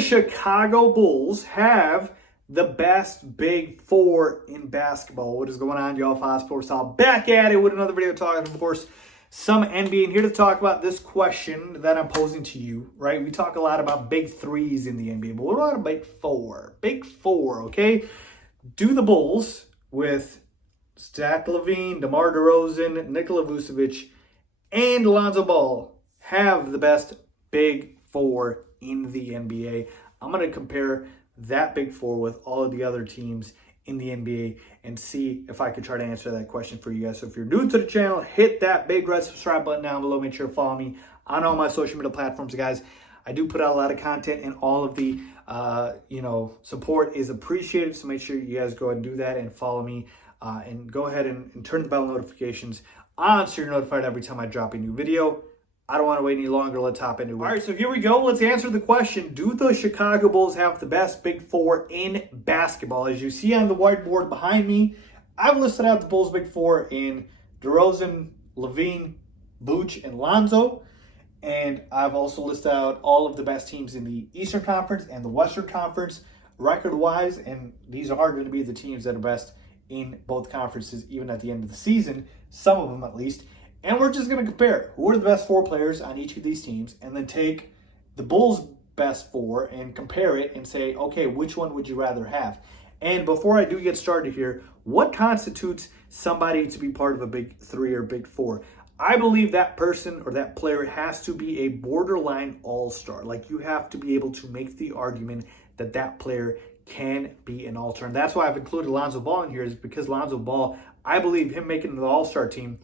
the Chicago Bulls have the best big four in basketball? What is going on, y'all? Faiz Sports Talk back at it with another video talking, of course, some NBA. And here to talk about this question that I'm posing to you, right? We talk a lot about big threes in the NBA, but what about a big four? Big four, okay? Do the Bulls with Zach LaVine, DeMar DeRozan, Nikola Vucevic, and Lonzo Ball have the best big four in the NBA? I'm going to compare that big four with all of the other teams in the NBA and see if I could try to answer that question for you guys. So if you're new to the channel, hit that big red subscribe button down below. Make sure to follow me on all my social media platforms, guys. I do put out a lot of content, and all of the support is appreciated. So make sure you guys go ahead and do that and follow me, and go ahead and turn the bell notifications on so you're notified every time I drop a new video. I don't want to wait any longer. Let's hop into it. All right, so here we go. Let's answer the question. Do the Chicago Bulls have the best big four in basketball? As you see on the whiteboard behind me, I've listed out the Bulls big four in DeRozan, LaVine, Vooch, and Lonzo. And I've also listed out all of the best teams in the Eastern Conference and the Western Conference record-wise. And these are going to be the teams that are best in both conferences, even at the end of the season, some of them at least. And we're just going to compare who are the best four players on each of these teams, and then take the Bulls' best four and compare it and say, okay, which one would you rather have? And before I do get started here, what constitutes somebody to be part of a big three or big four? I believe that person or that player has to be a borderline all-star. Like, you have to be able to make the argument that that player can be an all-star. And that's why I've included Lonzo Ball in here, is because Lonzo Ball, I believe him making the all-star team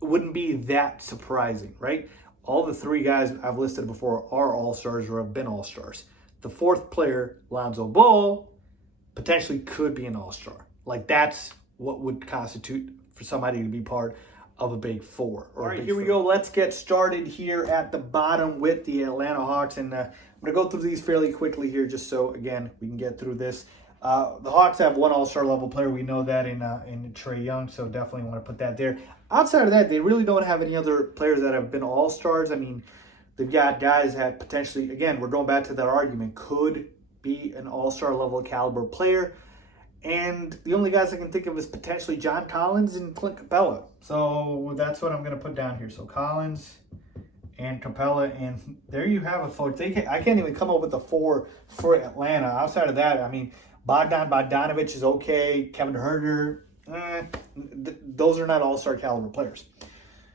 wouldn't be that surprising, right? All the three guys I've listed before are all-stars or have been all-stars. The fourth player, Lonzo Ball, potentially could be an all-star. Like, that's what would constitute for somebody to be part of a big four. All right, here we go. Let's get started here at the bottom with the Atlanta Hawks. And I'm going to go through these fairly quickly here just so, again, we can get through this. The Hawks have one all-star level player. We know that in Trae Young, so definitely want to put that there. Outside of that, they really don't have any other players that have been all-stars. I mean, they've got guys that potentially, again, we're going back to that argument, could be an all-star level caliber player. And the only guys I can think of is potentially John Collins and Clint Capella. So that's what I'm going to put down here. So Collins and Capella, and there you have it, folks. I can't even come up with a four for Atlanta. Outside of that, I mean, Bogdanovich is okay. Kevin Huerter, those are not all-star caliber players.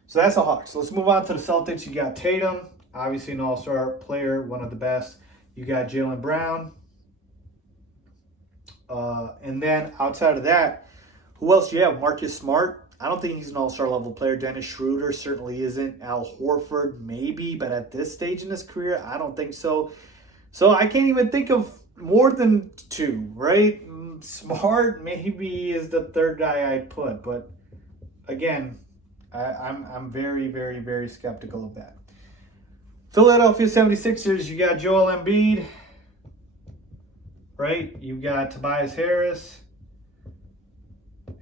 So that's the Hawks. So let's move on to the Celtics. You got Tatum, obviously an all-star player, one of the best. You got Jaylen Brown. And then outside of that, who else do you have? Marcus Smart. I don't think he's an all-star level player. Dennis Schroeder certainly isn't. Al Horford, maybe, but at this stage in his career, I don't think so. So I can't even think of more than two, right? Smart maybe is the third guy I'd put, but again, I'm very, very, very skeptical of that. Philadelphia 76ers, you got Joel Embiid, right? You got Tobias Harris,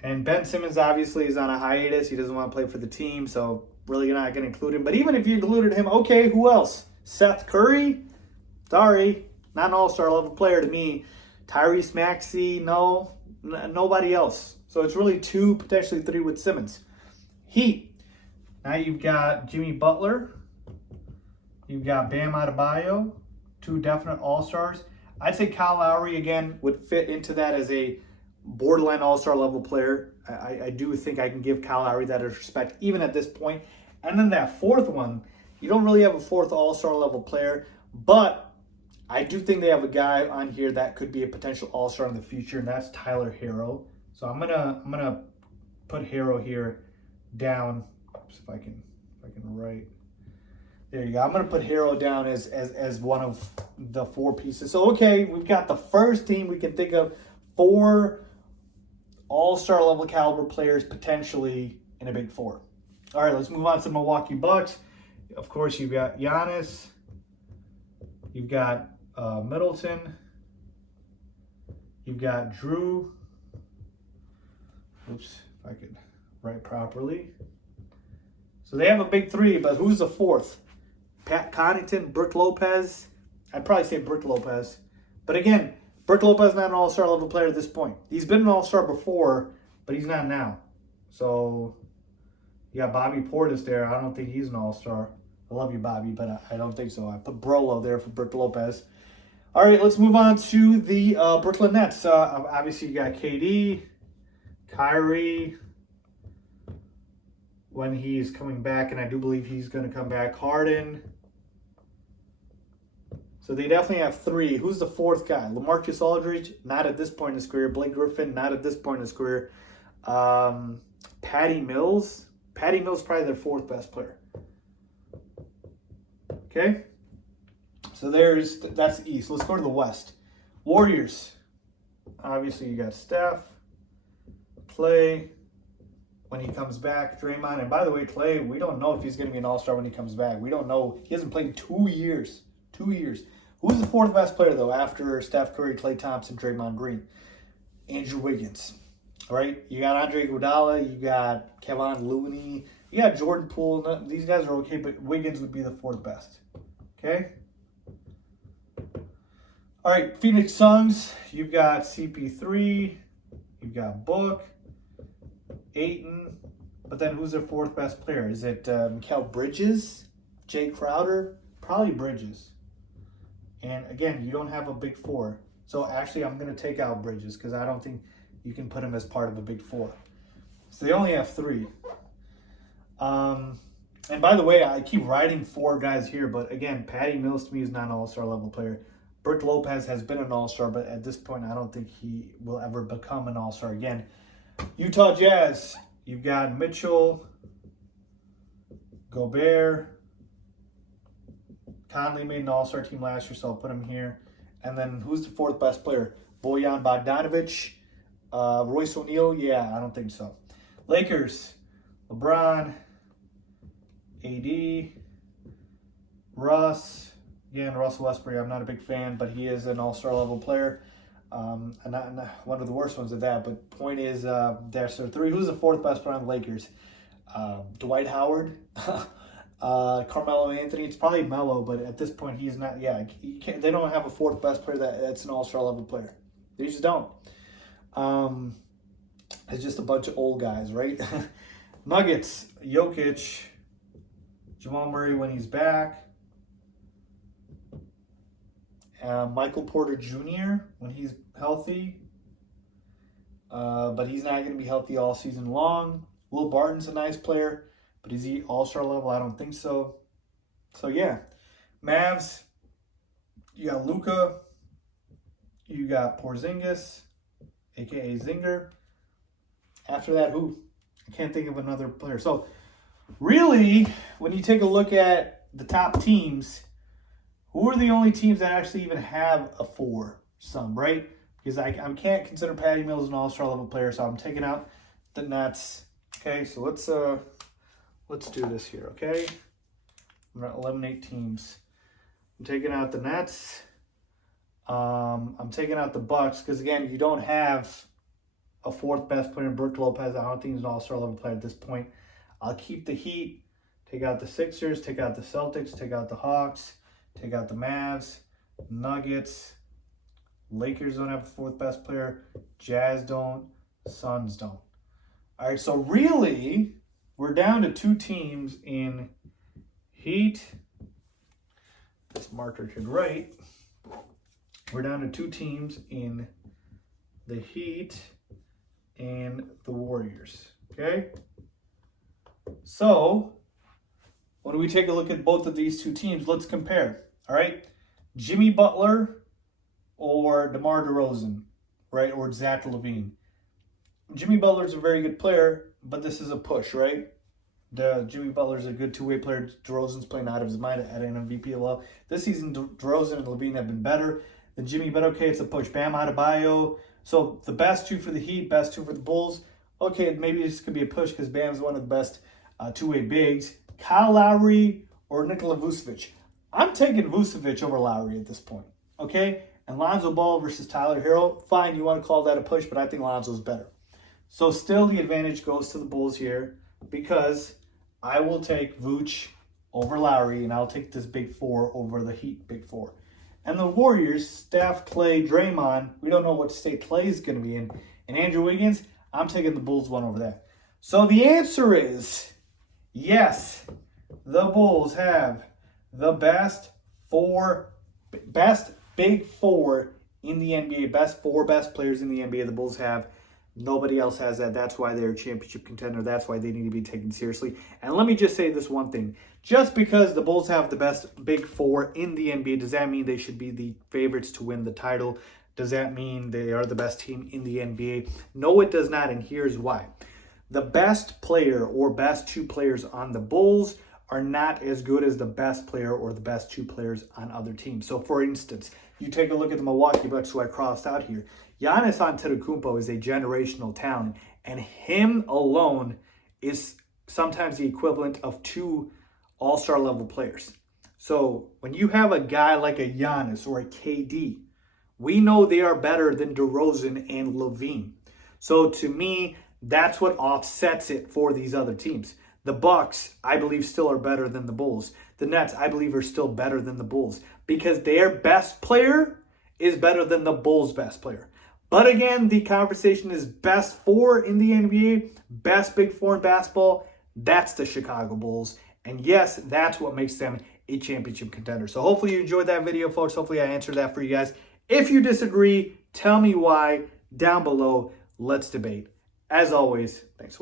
and Ben Simmons obviously is on a hiatus. He doesn't want to play for the team, so really you're not going to include him. But even if you included him, okay, who else? Seth Curry? Sorry. Not an all-star level player to me. Tyrese Maxey, no. Nobody else. So it's really two, potentially three with Simmons. Heat. Now you've got Jimmy Butler. You've got Bam Adebayo. Two definite all-stars. I'd say Kyle Lowry, again, would fit into that as a borderline all-star level player. I do think I can give Kyle Lowry that respect, even at this point. And then that fourth one, you don't really have a fourth all-star level player, but I do think they have a guy on here that could be a potential all-star in the future, and that's Tyler Hero. So I'm gonna put Hero here down. Oops, if I can write. There you go. I'm gonna put Hero down as one of the four pieces. So okay, we've got the first team we can think of, four all-star level caliber players potentially in a big four. All right, let's move on to the Milwaukee Bucks. Of course, you've got Giannis. You've got Middleton. You've got Drew. Oops, if I could write properly. So they have a big three, but who's the fourth? Pat Connaughton, Brook Lopez. I'd probably say Brook Lopez. But again, Brook Lopez is not an all-star level player at this point. He's been an all-star before, but he's not now. So, yeah, Bobby Portis there. I don't think he's an all-star. I love you, Bobby, but I don't think so. I put Brolo there for Brook Lopez. All right, let's move on to the Brooklyn Nets. Obviously, you got KD, Kyrie, when he's coming back, and I do believe he's going to come back, Harden. So they definitely have three. Who's the fourth guy? LaMarcus Aldridge, not at this point in his career. Blake Griffin, not at this point in his career. Patty Mills. Patty Mills probably their fourth best player. Okay? So that's the East. Let's go to the West. Warriors. Obviously, you got Steph, Clay, when he comes back, Draymond. And by the way, Clay, we don't know if he's going to be an all-star when he comes back. We don't know. He hasn't played in 2 years. 2 years. Who's the fourth best player, though, after Steph Curry, Klay Thompson, Draymond Green? Andrew Wiggins. All right? You got Andre Iguodala. You got Kevon Looney. You got Jordan Poole. These guys are okay, but Wiggins would be the fourth best. Okay? All right, Phoenix Suns. You've got CP3. You've got Book. Ayton. But then who's their fourth best player? Is it Mikal Bridges? Jay Crowder? Probably Bridges. And again, you don't have a big four. So actually, I'm going to take out Bridges because I don't think you can put him as part of a big four. So they only have three. And by the way, I keep writing four guys here, but again, Patty Mills to me is not an all-star level player. Brook Lopez has been an all-star, but at this point, I don't think he will ever become an all-star again. Utah Jazz, you've got Mitchell, Gobert. Conley made an all-star team last year, so I'll put him here. And then who's the fourth best player? Bojan Bogdanovic, Royce O'Neal. Yeah, I don't think so. Lakers, LeBron, AD, Russ. Again, Russell Westbrook, I'm not a big fan, but he is an all-star level player. And not one of the worst ones at that. But point is, there's three. Who's the fourth best player on the Lakers? Dwight Howard, Carmelo Anthony. It's probably Melo, but at this point, he's not. Yeah, they don't have a fourth best player that's an all-star level player. They just don't. It's just a bunch of old guys, right? Nuggets, Jokic, Jamal Murray when he's back. Michael Porter Jr. when he's healthy. But he's not going to be healthy all season long. Will Barton's a nice player, but is he all-star level? I don't think so. So, yeah. Mavs, you got Luka. You got Porzingis, a.k.a. Zinger. After that, who? I can't think of another player. So, really, when you take a look at the top teams, who are the only teams that actually even have a four? Some, right? Because I can't consider Patty Mills an all-star level player, so I'm taking out the Nets. Okay, so let's do this here, okay? I'm going to eliminate teams. I'm taking out the Nets. I'm taking out the Bucks because, again, you don't have a fourth best player in Brook Lopez. I don't think he's an all-star level player at this point. I'll keep the Heat, take out the Sixers, take out the Celtics, take out the Hawks, take out the Mavs, Nuggets. Lakers don't have a fourth best player. Jazz don't. Suns don't. All right, so really, we're down to two teams in Heat. This marker should write. We're down to two teams in the Heat and the Warriors. Okay? So, when we take a look at both of these two teams, let's compare. All right? Jimmy Butler or DeMar DeRozan, right? Or Zach LaVine. Jimmy Butler's a very good player, but this is a push, right? Jimmy Butler's a good two-way player. DeRozan's playing out of his mind at an MVP level. This season, DeRozan and LaVine have been better than Jimmy, but okay, it's a push. Bam Adebayo. So the best two for the Heat, best two for the Bulls. Okay, maybe this could be a push because Bam's one of the best two-way bigs. Kyle Lowry or Nikola Vucevic. I'm taking Vucevic over Lowry at this point, okay? And Lonzo Ball versus Tyler Hero. Fine, you want to call that a push, but I think Lonzo's better. So still the advantage goes to the Bulls here because I will take Vooch over Lowry and I'll take this big four over the Heat big four. And the Warriors, Steph, Clay, Draymond, we don't know what state Clay's going to be in. And Andrew Wiggins, I'm taking the Bulls one over there. So the answer is yes, the Bulls have the best big four in the NBA. Best players in the NBA the Bulls have. Nobody else has that. That's why they're a championship contender. That's why they need to be taken seriously. And let me just say this one thing. Just because the Bulls have the best big four in the NBA, does that mean they should be the favorites to win the title? Does that mean they are the best team in the NBA? No, it does not, and here's why. The best player or best two players on the Bulls are not as good as the best player or the best two players on other teams. So, for instance, you take a look at the Milwaukee Bucks, who I crossed out here. Giannis Antetokounmpo is a generational talent, and him alone is sometimes the equivalent of two all-star level players. So, when you have a guy like a Giannis or a KD, we know they are better than DeRozan and LaVine. So, to me, that's what offsets it for these other teams. The Bucks, I believe, still are better than the Bulls. The Nets, I believe, are still better than the Bulls because their best player is better than the Bulls' best player. But again, the conversation is best four in the NBA, best big four in basketball. That's the Chicago Bulls. And yes, that's what makes them a championship contender. So hopefully you enjoyed that video, folks. Hopefully I answered that for you guys. If you disagree, tell me why down below. Let's debate. As always, thanks for watching.